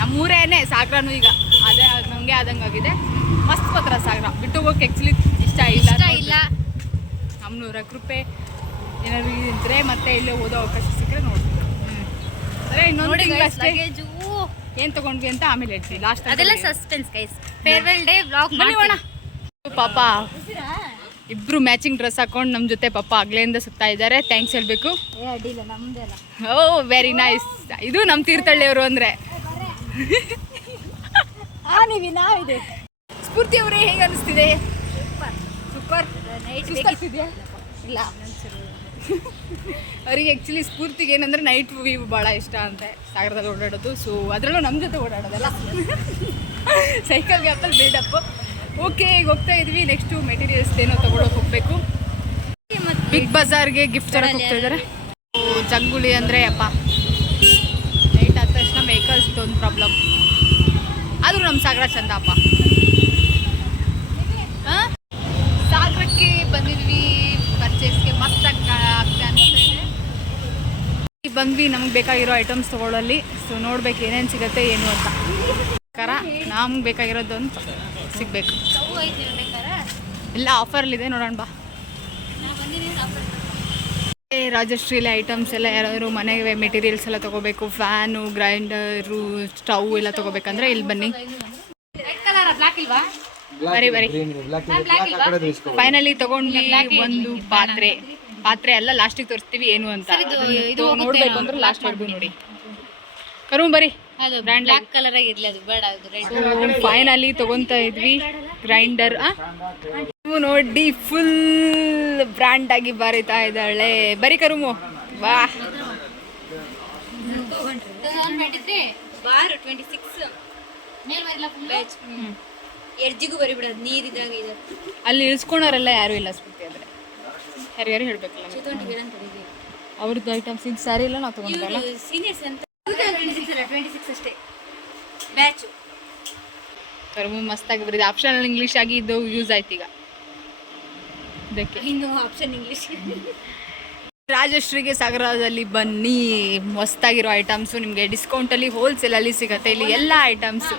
ನಮ್ಮೂರೇನೆ ಸಾಗರನೂ ಈಗ ಅದೇ ನಮಗೆ ಆದಂಗೆ ಆಗಿದೆ. ಮಸ್ತ್ ಪತ್ರ ಸಾಗರ ಬಿಟ್ಟು ಹೋಗೋಕೆ ಆ್ಯಕ್ಚುಲಿ ಇಷ್ಟ ಇಲ್ಲ. ನಮ್ಮೂರ ಕೃಪೆ ಏನಾದ್ರು ಇದ್ದರೆ ಮತ್ತೆ ಇಲ್ಲೇ ಓದೋ ಅವಕಾಶ ಸಿಕ್ಕರೆ ನೋಡ್ಬೇಕು. ಅದೇ ಇನ್ನೊಂದು ತಿಂಗಳಷ್ಟೇ ಏನು ತೊಗೊಂಡ್ವಿ ಅಂತ ಆಮೇಲೆ ಹೇಳ್ತೀವಿ. ಲಾಸ್ಟ್ ಅದೆಲ್ಲ suspense guys. Farewell day vlog ಮಾಡೋಣ. ಪಾಪ ಇಬ್ರು ಮ್ಯಾಚಿಂಗ್ ಡ್ರೆಸ್ ಹಾಕೊಂಡು ನಮ್ಮ ಜೊತೆ ಪಾಪ ಆಗ್ಲೆಯಿಂದ ಸುತ್ತಾ ಇದ್ದಾರೆ. ಥ್ಯಾಂಕ್ಸ್ ಹೇಳಬೇಕು. ಅಡ್ಡಿಲ್ಲ, ನಮ್ದೆಲ್ಲ. ಓ ವೆರಿ ನೈಸ್. ಇದು ನಮ್ಮ ತೀರ್ಥಹಳ್ಳಿಯವರು ಅಂದರೆ ನಾವಿದೆ. ಸ್ಫೂರ್ತಿ ಅವರೇ ಹೇಗೆ ಅನಿಸ್ತಿದೆ? ಸೂಪರ್. ಇಲ್ಲ ಅವ್ರಿಗೆ ಆ್ಯಕ್ಚುಲಿ ಸ್ಫೂರ್ತಿಗೆ ಏನಂದರೆ ನೈಟ್ ವ್ಯೂ ಭಾಳ ಇಷ್ಟ ಅಂತೆ, ಸಾಗರದಲ್ಲಿ ಓಡಾಡೋದು. ಸೊ ಅದರಲ್ಲೂ ನಮ್ಮ ಜೊತೆ ಓಡಾಡೋದಲ್ಲ, ಸೈಕಲ್ ಗ್ಯಾಪಲ್ಲಿ ಬಿಲ್ಡಪ್ಪು. ಓಕೆ, ಈಗ ಹೋಗ್ತಾ ಇದ್ವಿ. ನೆಕ್ಸ್ಟು ಮೆಟೀರಿಯಲ್ಸ್ ಏನೋ ತೊಗೊಳಕ್ಕೆ ಹೋಗಬೇಕು. ಬಿಗ್ ಬಜಾರ್ಗೆ ಗಿಫ್ಟ್ ತರಕ್ಕೆ ಹೋಗ್ತಾ ಇದ್ದಾರೆ. ಜಂಗುಳಿ ಅಂದರೆ ಅಪ್ಪ ನೈಟ್ ಆದ ತಕ್ಷಣ ವೆಹಿಕಲ್ಸ್ದು ಒಂದು ಪ್ರಾಬ್ಲಮ್. ಆದರೂ ನಮ್ಮ ಸಾಗರ ಚಂದ ಅಪ್ಪ. ಸಾಗರಕ್ಕೆ ಬಂದಿದ್ವಿ ಪರ್ಚೇಸ್ಗೆ. ಮಸ್ತಾಗಿ ಆಗ್ತಾ ಅನಿಸ್ತಾ ಇದೆ. ಬಂದ್ವಿ ನಮ್ಗೆ ಬೇಕಾಗಿರೋ ಐಟಮ್ಸ್ ತೊಗೊಳ್ಳಲ್ಲಿ. ಸೊ ನೋಡ್ಬೇಕು ಏನೇನು ಸಿಗುತ್ತೆ ಏನು ಅಂತ. ನಮ್ಗೆ ಬೇಕಾಗಿರೋದು ಅಂತ ಸಿಗಬೇಕು. ಎಲ್ಲ ಆಫರ್ಲಿದೆ, ನೋಡೋಣ ಬಾ. ರಾಜಶ್ರೀಲಿ ಐಟಮ್ಸ್ ಎಲ್ಲ ಯಾರಾದರೂ ಮನೆಗೆ ಮೆಟೀರಿಯಲ್ಸ್ ಎಲ್ಲ ತೊಗೋಬೇಕು, ಫ್ಯಾನು, ಗ್ರೈಂಡರು, ಸ್ಟವ್ ಎಲ್ಲ ತೊಗೋಬೇಕಂದ್ರೆ ಇಲ್ಲಿ ಬನ್ನಿ. ಬರೀ ಫೈನಲಿ ತೊಗೊಂಡ್ವಿ ಒಂದು ಪಾತ್ರೆ ಎಲ್ಲ ಲಾಸ್ಟಿಗೆ ತೋರಿಸ್ತೀವಿ ಏನು ಅಂತ. ನೋಡ್ಬೇಕು ಅಂದ್ರೆ ಲಾಸ್ಟ್ ವರ್ಗು ನೋಡಿ. ಕರು ಬರೀ ಬ್ರ್ಯಾಂಡ್ ಬ್ಲಾಕ್ ಕಲರ್ ಆಗಿರ್ಲಿ, ಅದು ಬೇಡ, ಅದು ರೆಡ್. ಫೈನಲಿ ತೊಗೊತಾ ಇದ್ವಿ ಗ್ರೈಂಡರ್. ನೀವು ನೋಡಿ ಫುಲ್ ಬ್ರ್ಯಾಂಡ್ ಆಗಿ ಬರೀತಾ ಇದ್ದಾಳೆ. ಬರೀ ಕರುಮು ವಾ. 26 ಎಡ್ಜಿಗೂ ಬರಿಬಿಡೋದು ನೀರಿದ್ದಾಗ ಇದೆ. ಅಲ್ಲಿ ಇಳಿಸ್ಕೊಳೋರೆಲ್ಲ ಯಾರು ಇಲ್ಲ ಸ್ಫೂರ್ತಿ ಅಂದರೆ ಯಾರ್ಯಾರು ಹೇಳ್ಬೇಕಲ್ಲ. ಅವ್ರದ್ದು ಐಟಮ್ಸ್ ಇದು ಸ್ಯಾರಿ ಇಲ್ಲ ನಾವು ತೊಗೊಂಡ್ರಲ್ಲ. ಸೀನಿಯರ್ಸ್ ಅಂತ 26 ಅಷ್ಟೇ ಬ್ಯಾಚು. ಕರ್ಮು ಮಸ್ತಾಗಿ ಬರೀದೆ. ಆಪ್ಷನಲ್ ಇಂಗ್ಲೀಷ್ ಆಗಿ ಇದು ಯೂಸ್ ಆಯ್ತು ಈಗ. ಇದಕ್ಕೆ ಇನ್ನು ಆಪ್ಷನ್ ಇಂಗ್ಲೀಷ್. ರಾಜಶ್ರೀಗೆ ಸಾಗರದಲ್ಲಿ ಬನ್ನಿ, ಮಸ್ತಾಗಿರೋ ಐಟಮ್ಸು ನಿಮಗೆ ಡಿಸ್ಕೌಂಟಲ್ಲಿ ಹೋಲ್ಸೇಲಲ್ಲಿ ಸಿಗುತ್ತೆ. ಇಲ್ಲಿ ಎಲ್ಲ ಐಟಮ್ಸು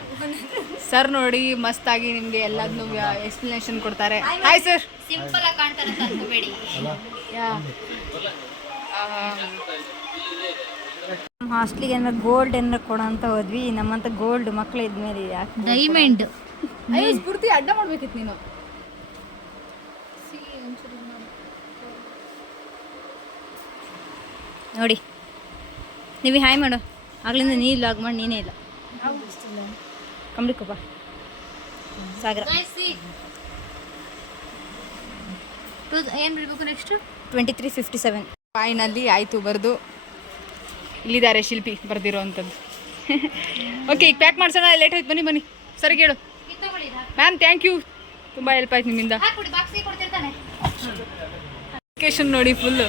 ಸರ್ ನೋಡಿ ಮಸ್ತಾಗಿ ನಿಮಗೆ ಎಲ್ಲದನ್ನೂ ಎಕ್ಸ್ಪ್ಲನೇಷನ್ ಕೊಡ್ತಾರೆ. Hi sir. ಸಿಂಪಲ್ ಆಗಿ ಕಾಣ್ತಾರೆ ಅಂತ ಅನ್ಕೋಬೇಡಿ. ಹಾಸ್ಟ್ಲಿಗೆ ಏನಾರು ಗೋಲ್ಡ್ ಏನಾರು ಕೊಡೋ ಅಂತ ಹೋದ್ವಿ. ನಮ್ಮಂತ ಗೋಲ್ಡ್ ಮಕ್ಳು ಇದ್ಮೇಲೆ ಯಾಕೆ ಡೈಮಂಡ್. ಅಯ್ಯೋ ಸ್ಫೂರ್ತಿ ಅಡ್ಡ ಮಾಡ್ಬೇಕಿತ್ತು ನೀನು. ನೋಡಿ ನೀವು ಹಾಯ್ ಮಾಡು. ಆಗ್ಲಿಂದ ನೀ ಲಾಗ್ ಮಾಡಿ ನೀನೇ ಇಲ್ಲ. ಕಂಬ್ಳಿಕೊಪ್ಪ ಸಾಗರ. ಏನು ಬಿಡಬೇಕು ನೆಕ್ಸ್ಟ್? 2357. ಫೈನಲ್ಲಿ ಆಯಿತು ಬರೆದು. ಇಲ್ಲಿದ್ದಾರೆ ಶಿಲ್ಪಿ ಬರ್ದಿರೋ ಅಂಥದ್ದು. ಓಕೆ, ಈಗ ಪ್ಯಾಕ್ ಮಾಡ್ಸೋಣ. ಲೇಟ್ ಆಯ್ತು, ಬನ್ನಿ ಸರಿ ಹೇಳು ಮ್ಯಾಮ್. ಥ್ಯಾಂಕ್ ಯು, ತುಂಬ ಹೆಲ್ಪ್ ಆಯ್ತು ನಿಮ್ಮಿಂದ. ಲೊಕೇಶನ್ ನೋಡಿ ಫುಲ್ಲು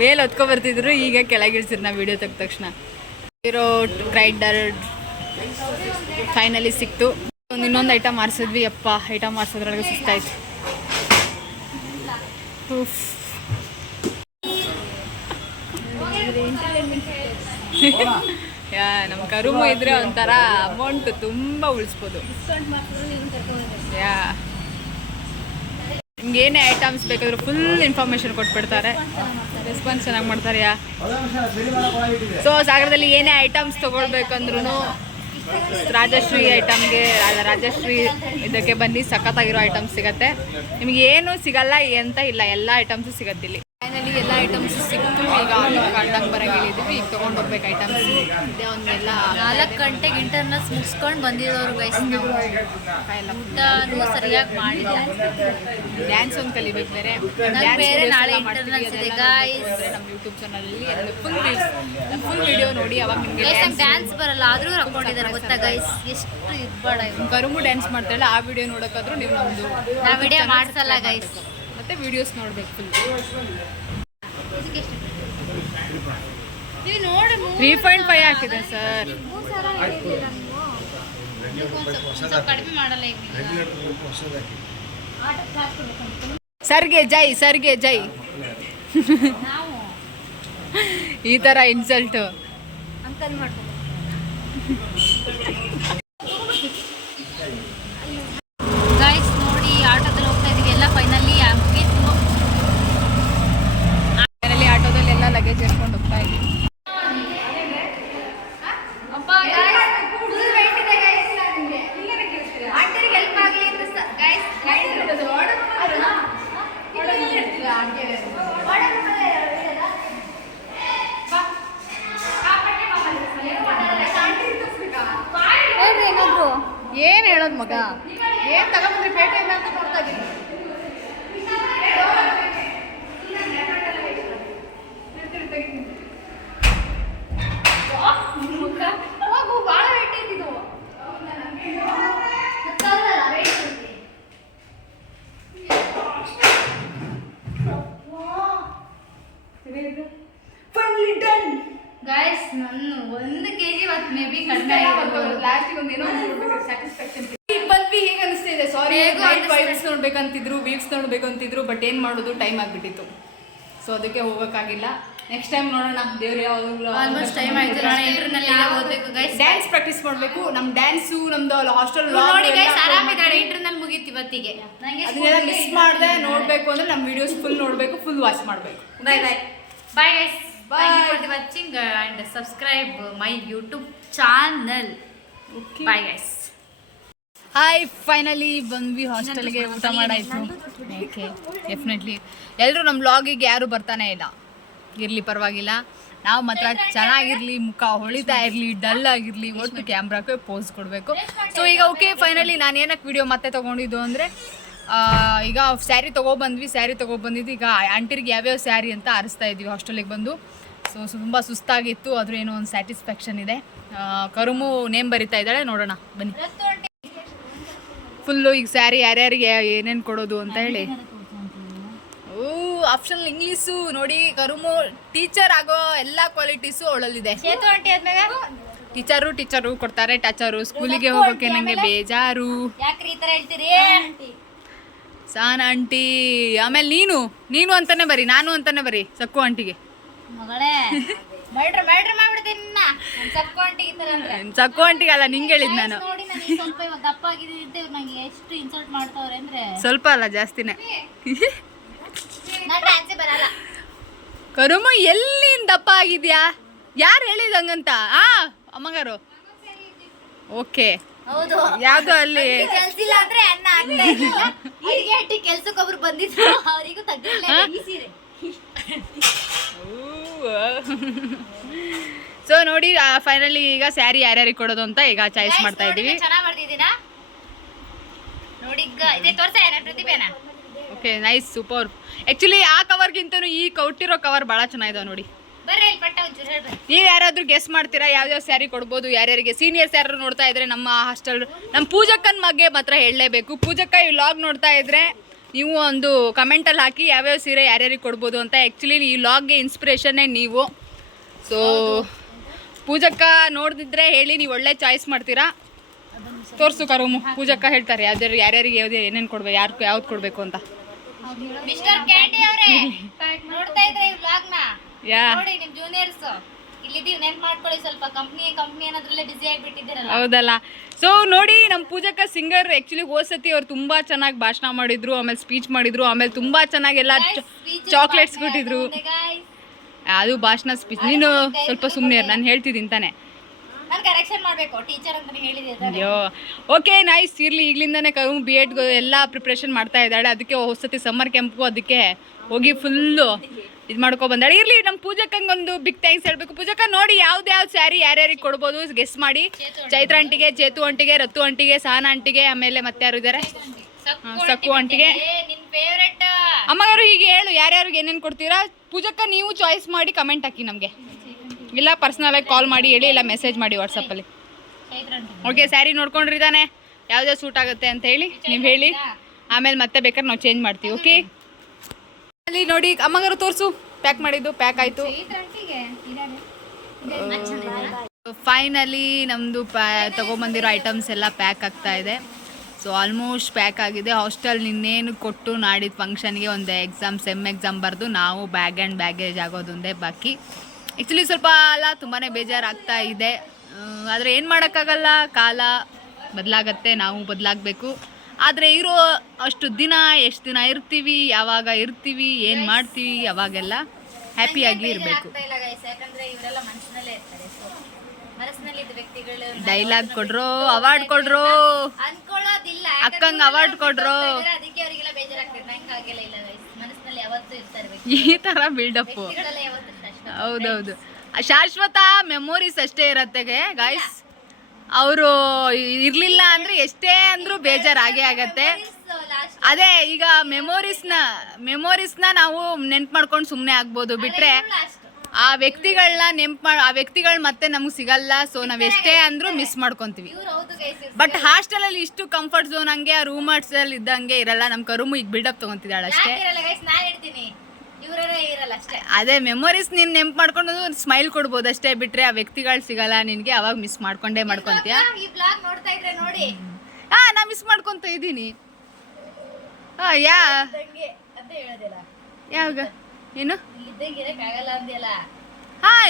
ಮೇಲೆ ಹೊತ್ಕೊ ಬರ್ತಿದ್ರು, ಈಗ ಕೆಳಗಿಳಿಸಿದ್ರು ನಾವು ವಿಡಿಯೋ ತೆಗೆದ ತಕ್ಷಣ. ಇರೋ ಗ್ರೈಂಡರ್ ಫೈನಲಿ ಸಿಕ್ತು. ಇನ್ನೊಂದು ಐಟಮ್ ಆರಿಸಿದ್ವಿ. ಅಪ್ಪ ಐಟಮ್ ಆರಿಸೋದ್ರೊಳಗೆ ಸುಸ್ತಾಯ್ತು. ನಮ್ಮ ಕರುಮು ಇದ್ರೆ ಒಂಥರ ಅಮೌಂಟ್ ತುಂಬ ಉಳಿಸ್ಬೋದು. ನಿಮ್ಗೆ ಏನೇ ಐಟಮ್ಸ್ ಬೇಕಾದ್ರೂ ಫುಲ್ ಇನ್ಫಾರ್ಮೇಶನ್ ಕೊಟ್ಬಿಡ್ತಾರೆ. ರೆಸ್ಪಾನ್ಸ್ ಚೆನ್ನಾಗಿ ಮಾಡ್ತಾರೆ. ಸೊ ಸಾಗರದಲ್ಲಿ ಏನೇ ಐಟಮ್ಸ್ ತೊಗೊಳ್ಬೇಕಂದ್ರೂ ರಾಜಶ್ರೀ ಐಟಮ್ಗೆ ರಾಜಶ್ರೀ ಇದಕ್ಕೆ ಬನ್ನಿ, ಸಖತ್ತಾಗಿರೋ ಐಟಮ್ಸ್ ಸಿಗತ್ತೆ. ನಿಮ್ಗೆ ಏನು ಸಿಗಲ್ಲ ಅಂತ ಇಲ್ಲ, ಎಲ್ಲ ಐಟಮ್ಸು ಸಿಗತ್ತಿಲ್ಲಿ. ಫೈನಲಿ ಎಲ್ಲ ಐಟಮ್ಸು ಸಿಕ್ತು. ಈಗ ಕಾಲ್ಡಂಗೆ ಬರೋಕೆ ಹೇಳಿದ್ವಿ. ಈಗ ತೊಗೊಂಡು ಹೋಗ್ಬೇಕು ಐಟಮ್ಸ್. ಇದೇ ಒಂದೆಲ್ಲ 4 ಗಂಟೆಗೆ ಇಂಟರ್ನಲ್ಸ್ ಮುಗಿಸ್ಕೊಂಡು ಬಂದಿರೋರು ಗೈಸ್. ಊಟನೂ ಸರಿಯಾಗಿ ಮಾಡಿಲ್ಲ. ಡ್ಯಾನ್ಸ್ ಒಂದು ಕಲಿಬೇಕು ಬೇರೆ. ಬೇರೆ ನಾಳೆ ಇಂಟರ್ನಲ್ಸ್ ಇದೆ ಗೈಸ್. ನಮ್ಮ ಯೂಟ್ಯೂಬ್ ಚಾನಲಲ್ಲಿ ಫುಲ್ ವಿಡಿಯೋ ನೋಡಿ. ಅವಾಗ ನಿಮಗೆ ಡ್ಯಾನ್ಸ್ ಬರಲ್ಲ, ಆದ್ರೂ ಹಾಕೊಂಡಿದ್ದಾರೆ ಗೊತ್ತಾ ಗೈಸ್. ಎಷ್ಟು ಇರ್ಬೇಡ. ಕರುಮು ಡ್ಯಾನ್ಸ್ ಮಾಡ್ತಾರಲ್ಲ, ಆ ವಿಡಿಯೋ ನೋಡೋಕ್ಕಾದ್ರೂ ನೀವು ನಮ್ಮದು ನಾ ವಿಡಿಯೋ ಮಾಡಿಸಲ್ಲ ಗೈಸ್. ಮತ್ತೆ ವಿಡಿಯೋಸ್ ನೋಡ್ಬೇಕು ಫುಲ್. ನೀವು ನೋಡಿ 3.5 ಹಾಕಿದೆ ಸರ್. ಕಡಿಮೆ ಮಾಡಲ್ಲ ಈಗ. ಸರ್ಗೆ ಜೈ, ಸರ್ಗೆ ಜೈ. ನಾವು ಈ ಥರ ಇನ್ಸಲ್ಟು ಅಂಕಲ್ ಮಾಡ್ಕೊಂಡು ಗೈಸ್ ನೋಡಿ, ಆಟೋದಲ್ಲಿ ಹೋಗ್ತಾ ಇದೀವಿ. ಎಲ್ಲ ಫೈನಲಿ ಮುಗೀತು. ಆಟೋದಲ್ಲಿ ಎಲ್ಲ ಲಗೇಜ್ ಎತ್ಕೊಂಡು ಹೋಗ್ತಾ ಇದೀವಿ. ಏನ್ ಹೇಳೋದು ಮಗ, ಏನ್ ತಗೊಂಡ್ರಿ ಪೇಟೆಯಿಂದ ಅಂತ ನೋಡ್ತಾ ಇದೀನಿ. ಗೈಸ್ ನನ್ನ 1 kg ಇವತ್ತು ಮೇ ಬಿ ಕಡಿಮೆ ಆಗಿರ್ಬೋದು. ಲಾಸ್ಟಿಗೆ ಒಂದೇನೋ ಸ್ಯಾಟಿಸ್ಫ್ಯಾಕ್ಷನ್ ಬಂದ್ವಿ. ಹೇಗೆ ಅನಿಸ್ತಿದೆ? ಸಾರಿ, ವೈಬ್ಸ್ ನೋಡ್ಬೇಕಂತಿದ್ರು, ವೀವ್ಸ್ ನೋಡ್ಬೇಕಂತಿದ್ರು, ಬಟ್ ಏನು ಮಾಡೋದು, ಟೈಮ್ ಆಗಿಬಿಟ್ಟಿತ್ತು. ಸೊ ಅದಕ್ಕೆ ಹೋಗೋಕ್ಕಾಗಿಲ್ಲ. ನೆಕ್ಸ್ಟ್ ಟೈಮ್ ನೋಡೋಣ. ದೇವ್ರು ಯಾವಾಗಲೂ ಆಲ್ಮೋಸ್ಟ್ ಟೈಮ್ ಆಯ್ತು. ನಾಳೆ ಇಂಟರ್ನಲ್ ಓದಬೇಕು ಗೈಸ್. ಡ್ಯಾನ್ಸ್ ಪ್ರಾಕ್ಟೀಸ್ ಮಾಡಬೇಕು. ನಮ್ಮ ಡ್ಯಾನ್ಸು ನಮ್ದು ಹಾಸ್ಟೆಲ್ ನೋಡಿ ಗೈಸ್, ಆರಾಮಿದ್ದಾಳೆ. ಇಂಟರ್ನಲ್ ಮುಗೀತು ಇವತ್ತಿಗೆ. ಅದನ್ನೆಲ್ಲ ಮಿಸ್ ಮಾಡದೆ ನೋಡಬೇಕು ಅಂದ್ರೆ ನಮ್ಮ ವಿಡಿಯೋಸ್ ಫುಲ್ ನೋಡಬೇಕು, ಫುಲ್ ವಾಚ್ ಮಾಡಬೇಕು. Bye bye bye guys. Thank you for watching and subscribe my YouTube channel. Okay. Bye guys. Hi, finally ಬಂದ್ವಿ ಹಾಸ್ಟೆಲ್ಗೆ. ಊಟ ಮಾಡಾಯ್ತು. ಓಕೆ, ಡೆಫಿನೆಟ್ಲಿ ಎಲ್ಲರೂ ನಮ್ಮ ವ್ಲಾಗಿಗೆ ಯಾರು ಬರ್ತಾನೆ ಇಲ್ಲ. ಇರಲಿ, ಪರವಾಗಿಲ್ಲ. ನಾವು ಮಾತ್ರ ಚೆನ್ನಾಗಿರಲಿ, ಮುಖ ಹೊಳಿತಾ ಇರಲಿ, ಡಲ್ ಆಗಿರಲಿ, ಒಟ್ಟು ಕ್ಯಾಮ್ರಾಕ್ಕೆ ಪೋಸ್ ಕೊಡಬೇಕು. ಸೊ ಈಗ ಓಕೆ, ಫೈನಲಿ ನಾನು ಏನಕ್ಕೆ ವಿಡಿಯೋ ಮತ್ತೆ ತೊಗೊಂಡಿದ್ದು ಅಂದರೆ, ಈಗ ಸ್ಯಾರಿ ತೊಗೊಬಂದ್ವಿ. ಈಗ ಆಂಟಿರಿಗೆ ಯಾವ್ಯಾವ ಸ್ಯಾರಿ ಅಂತ ಆರಿಸ್ತಾ ಇದ್ವಿ ಹಾಸ್ಟೆಲಿಗೆ ಬಂದು. ಸೊ ತುಂಬ ಸುಸ್ತಾಗಿತ್ತು, ಆದರೂ ಏನೋ ಒಂದು ಸ್ಯಾಟಿಸ್ಫ್ಯಾಕ್ಷನ್ ಇದೆ. ಕರುಮು ನೇಮ್ ಬರಿತಾ ಇದ್ದಾಳೆ, ನೋಡೋಣ ಬನ್ನಿ. ಫುಲ್ಲು ಈಗ ಸ್ಯಾರಿ ಯಾರ್ಯಾರಿಗೆ ಏನೇನು ಕೊಡೋದು ಅಂತ ಹೇಳಿ. ಆಪ್ಷನಲ್ ಇಂಗ್ಲೀಷು ನೋಡಿ. ಕರುಮು ಟೀಚರ್ ಆಗೋ ಎಲ್ಲ ಕ್ವಾಲಿಟೀಸು ಅವಳಲ್ಲಿದೆ. ಟೀಚರು ಕೊಡ್ತಾರೆ. ಟಚರು ಸ್ಕೂಲಿಗೆ ಹೋಗೋಕೆ ನನಗೆ ಬೇಜಾರು. ಯಾಕ್ರಿ ಈ ಥರ ಹೇಳ್ತೀರಿ? ಸಾನ್ ಆಂಟಿ. ಆಮೇಲೆ ನೀನು ಅಂತಾನೆ ಬರಿ, ನಾನು ಅಂತಾನೆ ಬರಿ ಸಕ್ಕು ಆಂಟಿಗೆ. ಮಗಳೇ ಮೈಡ್ರ್ ಮಾಡ್ಬಿಡ್ತೀನಿ ನಿನ್ನ. ಸಕ್ಕು ಆಂಟಿಗೆ ಈ ಥರ ಅಂದ್ರೆ ಸಕ್ಕು ಆಂಟಿಗೆ ಅಲ್ಲ, ನಿಂಗೆ ಹೇಳಿದ್ ನಾನು. ನೋಡಿ ನಾನು ಸ್ವಲ್ಪ ಇವಾಗ ದಪ್ಪ ಆಗಿದ್ದೆ, ನಂಗೆ ಎಷ್ಟು ಇನ್ಸಲ್ಟ್ ಮಾಡ್ತಾವ್ರೆ ಅಂದ್ರೆ. ಸ್ವಲ್ಪ ಅಲ್ಲ, ಜಾಸ್ತಿನೇ. ನಾನು ಡ್ಯಾನ್ಸೇ ಬರಲ್ಲ. ಕರುಮು ಎಲ್ಲಿ ದಪ್ಪ ಆಗಿದ್ಯಾ? ಯಾರು ಹೇಳಿದ ಹಂಗಂತ? ಅಮ್ಮಗಾರು. ಓಕೆ, ಹೌದು. ಯಾವ್ದು ಅಲ್ಲಿ ಕೆಲ್ಸಿಲ್ಲ ಅಂದ್ರೆ ಅನ್ನ ಆಗ್ತಾ ಇಲ್ಲ. ಅಡಿಗೆ ಹಟ್ಟಿ ಕೆಲ್ಸಕ್ಕೊಬ್ರು ಬಂದಿದ್ರು, ಅವರಿಗೂ ತಗ್ಗಿಲ್ಲ ಈ ಸೀರೆ. ಸೊ ನೋಡಿ, ಫೈನಲಿ ಈಗ ಸ್ಯಾರಿ ಯಾರ್ಯಾರಿಗೆ ಕೊಡೋದು ಅಂತ ಈಗ ಚಾಯ್ಸ್ ಮಾಡ್ತಾ ಇದೀವಿ. ಚೆನ್ನಾಗಿ ಮಾಡ್ತಿದ್ದೀನಾ ನೋಡಿ. ಇದೇ ತೋರ್ಸ ಪ್ರತಿಭೆನ. Okay, nice, super. ಆ್ಯಕ್ಚುಲಿ ಆ ಕವರ್ಗಿಂತನೂ ಈ ಕೊಟ್ಟಿರೋ ಕವರ್ ಭಾಳ ಚೆನ್ನಾಗಿದಾವೆ ನೋಡಿ. ಬರ್ರಿ ಪಟ್ಟ ಒಂಚೂರು ಹೇಳ್ರಿ. ನೀವು ಯಾರಾದರೂ ಗೆಸ್ ಮಾಡ್ತೀರಾ ಯಾವ್ಯಾವ ಸ್ಯಾರಿ ಕೊಡ್ಬೋದು, ಯಾರ್ಯಾರಿಗೆ? ಸೀನಿಯರ್ಸ್ ಯಾರು ನೋಡ್ತಾ ಇದ್ರೆ ನಮ್ಮ ಹಾಸ್ಟೆಲ್, ನಮ್ಮ ಪೂಜಕ್ಕನ ಬಗ್ಗೆ ಮಾತ್ರ ಹೇಳಲೇಬೇಕು. ಪೂಜಕ್ಕ ಈ ವ್ಲಾಗ್ ನೋಡ್ತಾ ಇದ್ರೆ ನೀವು ಒಂದು ಕಮೆಂಟಲ್ಲಿ ಹಾಕಿ ಯಾವ್ಯಾವ ಸೀರೆ ಯಾರ್ಯಾರಿಗೆ ಕೊಡ್ಬೋದು ಅಂತ. ಆ್ಯಕ್ಚುಲಿ ಈ ವ್ಲಾಗ್ಗೆ ಇನ್ಸ್ಪಿರೇಷನ್ನೇ ನೀವು. ಸೊ ಪೂಜಕ್ಕ ನೋಡ್ದಿದ್ರೆ ಹೇಳಿ, ನೀವು ಒಳ್ಳೆ ಚಾಯ್ಸ್ ಮಾಡ್ತೀರಾ. ತೋರ್ಸು ಕರುಮು. ಪೂಜಕ್ಕ ಹೇಳ್ತಾರೆ ಯಾರ್ಯಾರಿಗೆ ಯಾವ್ದು ಏನೇನು ಕೊಡ್ಬೇಕು, ಯಾವ್ದು ಕೊಡಬೇಕು ಅಂತ. ಮಿಸ್ಟರ್ ಕ್ಯಾಂಡಿ ಅವರೇ ನೋಡ್ತಾ ಇದ್ರೆ ಈ ವ್ಲಾಗ್ ನ ಯಾ ನೋಡಿ, ನಿಮ್ ಜೂನಿಯರ್ಸ್ ಇಲ್ಲಿದ್ದೀವಿ, ನೆನ್ಪ್ ಮಾಡ್ಕೊಳ್ಳಿ ಸ್ವಲ್ಪ. ಕಂಪ್ನಿ ಅನ್ನೋದ್ರಲ್ಲೇ ಬಿಸಿ ಆಗಿಬಿಟ್ಟಿದ್ದೀರಲ್ಲ. ಹೌದಲ್ಲ. ಸೊ ನೋಡಿ, ನಮ್ಮ ಪೂಜಕ್ಕ ಸಿಂಗರ್ ಆ್ಯಕ್ಚುಲಿ ಹೋದ್ಸತಿ ಅವ್ರು ತುಂಬ ಚೆನ್ನಾಗಿ ಭಾಷಣ ಮಾಡಿದ್ರು, ಆಮೇಲೆ ಸ್ಪೀಚ್ ಮಾಡಿದ್ರು, ಆಮೇಲೆ ತುಂಬ ಚೆನ್ನಾಗಿ ಎಲ್ಲ ಚಾಕ್ಲೇಟ್ಸ್ ಕೊಟ್ಟಿದ್ರು. ಅದು ಭಾಷಣ ಸ್ಪೀಚ್. ನೀನು ಸ್ವಲ್ಪ ಸುಮ್ಮನೆ ನಾನು ಹೇಳ್ತಿದ್ದೀನಿ ತಾನೆ. ನಾನು ಕರೆಕ್ಷನ್ ಮಾಡಬೇಕು, ಟೀಚರ್ ಅಂತ ಹೇಳಿದೆ. ಅಯ್ಯೋ ಓಕೆ ನೈಸ್. ಇರಲಿ, ಈಗಲಿಂದನೇ ಕರು B.Ed ಎಲ್ಲ ಪ್ರಿಪ್ರೇಷನ್ ಮಾಡ್ತಾ ಇದ್ದಾಳೆ. ಅದಕ್ಕೆ ಹೊಸತಿ ಸಮ್ಮರ್ ಕ್ಯಾಂಪ್ಗೂ ಅದಕ್ಕೆ ಹೋಗಿ ಫುಲ್ಲು ಇದು ಮಾಡ್ಕೊ ಬಂದಾಳೆ. ಇರಲಿ, ನಮ್ಮ ಪೂಜಕ್ಕಂಗೆ ಒಂದು ಬಿಗ್ ಥ್ಯಾಂಕ್ಸ್ ಹೇಳಬೇಕು. ಪೂಜಕ್ಕ ನೋಡಿ ಯಾವ್ದು ಸ್ಯಾರಿ ಯಾರ್ಯಾರಿಗೆ ಕೊಡ್ಬೋದು ಗೆಸ್ ಮಾಡಿ. ಚೈತ್ರ ಆಂಟಿಗೆ, ಚೇತು ಆಂಟಿಗೆ, ರತ್ತು ಆಂಟಿಗೆ, ಸಹನಾ ಆಂಟಿಗೆ, ಆಮೇಲೆ ಮತ್ತೆ ಯಾರು ಇದ್ದಾರೆ, ಸಕ್ಕು ಆಂಟಿಗೆ. ಅಮ್ಮಗಾರು ಹೀಗೆ ಹೇಳು ಯಾರ್ಯಾರಿಗೆ ಏನೇನು ಕೊಡ್ತೀರಾ. ಪೂಜಕ್ಕ ನೀವು ಚಾಯ್ಸ್ ಮಾಡಿ ಕಮೆಂಟ್ ಹಾಕಿ ನಮಗೆ, ಇಲ್ಲ ಪರ್ಸ್ನಲಾಗಿ ಕಾಲ್ ಮಾಡಿ ಹೇಳಿ, ಇಲ್ಲ ಮೆಸೇಜ್ ಮಾಡಿ ವಾಟ್ಸಪ್ಪಲ್ಲಿ. ಓಕೆ, ಸ್ಯಾರಿ ನೋಡ್ಕೊಂಡಿದ್ದಾನೆ ಯಾವುದೇ ಸೂಟ್ ಆಗುತ್ತೆ ಅಂತ ಹೇಳಿ ನೀವು ಹೇಳಿ, ಆಮೇಲೆ ಮತ್ತೆ ಬೇಕಾದ್ರೆ ನಾವು ಚೇಂಜ್ ಮಾಡ್ತೀವಿ. ಓಕೆ, ಅಲ್ಲಿ ನೋಡಿ ಅಮ್ಮಗಾರು ತೋರಿಸು. ಪ್ಯಾಕ್ ಮಾಡಿದ್ದು ಪ್ಯಾಕ್ ಆಯಿತು. ಫೈನಲಿ ನಮ್ಮದು ತೊಗೊಂಬಂದಿರೋ ಐಟಮ್ಸ್ ಎಲ್ಲ ಪ್ಯಾಕ್ ಆಗ್ತಾ ಇದೆ. ಸೊ ಆಲ್ಮೋಸ್ಟ್ ಪ್ಯಾಕ್ ಆಗಿದೆ. ಹಾಸ್ಟೆಲ್ ನಿನ್ನೇನು ಕೊಟ್ಟು ನಾಡಿದ್ದು ಫಂಕ್ಷನ್ಗೆ ಒಂದು ಸೆಮ್ ಎಕ್ಸಾಮ್ ಬರೆದು ನಾವು ಬ್ಯಾಗ್ ಆ್ಯಂಡ್ ಬ್ಯಾಗೇಜ್ ಆಗೋದೊಂದೇ ಬಾಕಿ. ಆ್ಯಕ್ಚುಲಿ ಸ್ವಲ್ಪ ತುಂಬಾ ಬೇಜಾರಾಗ್ತಾ ಇದೆ. ಆದರೆ ಏನು ಮಾಡೋಕ್ಕಾಗಲ್ಲ, ಕಾಲ ಬದಲಾಗತ್ತೆ, ನಾವು ಬದಲಾಗಬೇಕು. ಆದರೆ ಇರೋ ಅಷ್ಟು ದಿನ ಎಷ್ಟು ದಿನ ಇರ್ತೀವಿ, ಯಾವಾಗ ಇರ್ತೀವಿ, ಏನು ಮಾಡ್ತೀವಿ, ಅವಾಗೆಲ್ಲ ಹ್ಯಾಪಿಯಾಗಿ ಇರಬೇಕು. ಡೈಲಾಗ್ ಕೊಡ್ರೋ, ಅವಾರ್ಡ್ ಕೊಡ್ರೋ, ಅನ್ಕೊಳ್ಳೋದಿಲ್ಲ, ಅಕ್ಕಂಗೆ ಅವಾರ್ಡ್ ಕೊಡ್ರೋ, ಅದಕ್ಕೆ ಅವರಿಗೆಲ್ಲ ಬೇಜಾರಾಗ್ತದೆ. ನಂಗೆ ಹಾಗೆಲ್ಲ ಇಲ್ಲ ಗೈಸ್, ಮನಸ್ಸಿನಲ್ಲಿ ಯಾವತ್ತೂ ಇರ್ತಾರೆ ಈ ಥರ ಬಿಲ್ಡಪ್ಪು. ಹೌದೌದು, ಶಾಶ್ವತ ಮೆಮೊರೀಸ್ ಅಷ್ಟೇ ಇರತ್ತೆ ಗಾಯ್ಸ್. ಅವರು ಇರಲಿಲ್ಲ ಅಂದರೆ ಎಷ್ಟೇ ಅಂದರೂ ಬೇಜಾರಾಗೇ ಆಗತ್ತೆ. ಅದೇ ಈಗ ಮೆಮೊರೀಸ್ನ ನಾವು ನೆನ್ಪು ಮಾಡ್ಕೊಂಡು ಸುಮ್ಮನೆ ಆಗ್ಬೋದು, ಬಿಟ್ಟರೆ ಆ ವ್ಯಕ್ತಿಗಳನ್ನ ಆ ವ್ಯಕ್ತಿಗಳು ಮತ್ತೆ ನಮಗೆ ಸಿಗಲ್ಲ. ಸೊ ನಾವು ಎಷ್ಟೇ ಅಂದರೂ ಮಿಸ್ ಮಾಡ್ಕೊತೀವಿ. ಬಟ್ ಹಾಸ್ಟೆಲಲ್ಲಿ ಇಷ್ಟು ಕಂಫರ್ಟ್ ಝೋನ್ ಹಂಗೆ ಆ ರೂಮರ್ಸಲ್ಲಿ ಇದ್ದಂಗೆ ಇರಲ್ಲ. ನಮ್ಮ ಕರುಮು ಈಗ ಬಿಲ್ಡಪ್ ತೊಗೊತಿದ್ದಾಳೆ ಅಷ್ಟೇ. ಅದೇ ಮೆಮೊರೀಸ್ ನೀನು ನೆನ್ಪು ಮಾಡ್ಕೊಂಡು ಸ್ಮೈಲ್ ಕೊಡ್ಬೋದು ಅಷ್ಟೇ, ಬಿಟ್ರೆ ಆ ವ್ಯಕ್ತಿಗಳು ಸಿಗಲ್ಲ ನಿನಗೆ. ಅವಾಗ ಮಿಸ್ ಮಾಡ್ಕೊಂತೀಯ. ನಾ ಮಿಸ್ ಮಾಡ್ಕೊತ ಇದ್ದೀನಿ. ಯಾವಾಗ ಏನು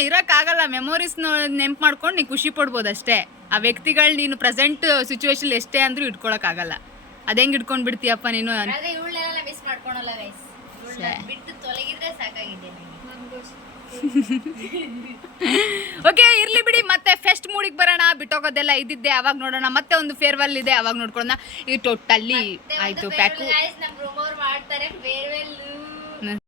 ಇರೋಕ್ಕಾಗಲ್ಲ. ಮೆಮೊರೀಸ್ ನೆನ್ಪು ಮಾಡ್ಕೊಂಡು ನೀನು ಖುಷಿ ಪಡ್ಬೋದು ಅಷ್ಟೇ. ಆ ವ್ಯಕ್ತಿಗಳು ನೀನು ಪ್ರೆಸೆಂಟ್ ಸಿಚುವೇಶನ್ ಎಷ್ಟೇ ಅಂದ್ರೂ ಇಟ್ಕೊಳಕ್ಕಾಗಲ್ಲ. ಅದು ಹೆಂಗೆ ಇಟ್ಕೊಂಡು ಬಿಡ್ತೀಯಪ್ಪ ನೀನು. ಓಕೆ, ಇರ್ಲಿ ಬಿಡಿ. ಮತ್ತೆ ಫೆಸ್ಟ್ ಮೂಡಿಗೆ ಬರೋಣ. ಬಿಟ್ಟೋಗೋದೆಲ್ಲ ಇದ್ದಿದ್ದೆ, ಅವಾಗ ನೋಡೋಣ. ಮತ್ತೆ ಒಂದು ಫೇರ್ವೆಲ್ ಇದೆ, ಅವಾಗ ನೋಡ್ಕೊಳ್ಳೋಣ. ಈ ಟೋಟಲ್ಲಿ ಆಯ್ತು ಪ್ಯಾಕು.